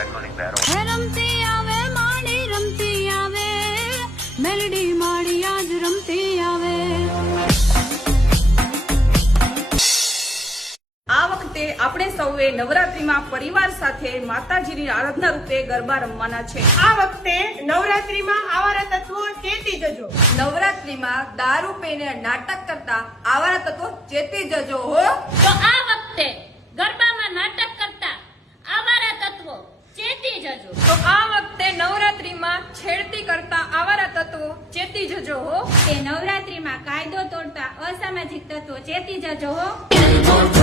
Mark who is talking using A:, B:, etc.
A: રમતી
B: આવે માડી રમતી આવે. મેલડી માડી આજ રમતી આવે. આ
C: વખતે આપણે સૌએ નવરાત્રીમાં પરિવાર સાથે માતાજીની
D: આરાધના
C: રૂપે ગરબા
D: રમવાના છે.
E: આ વખતે નવરાત્રીમાં આવારા તત્વો ચેતી જજો.
D: નવરાત્રીમાં દારૂ પીને નાટક કરતા આવારા તત્વો ચેતી જજો હો.
F: જજો.
D: તો આ વખતે નવરાત્રીમાં છેડતી કરતા આવારા તત્વો ચેતી જજો હો.
F: કે નવરાત્રીમાં કાયદો તોડતા અસામાજિક તત્વો ચેતી જજો હો.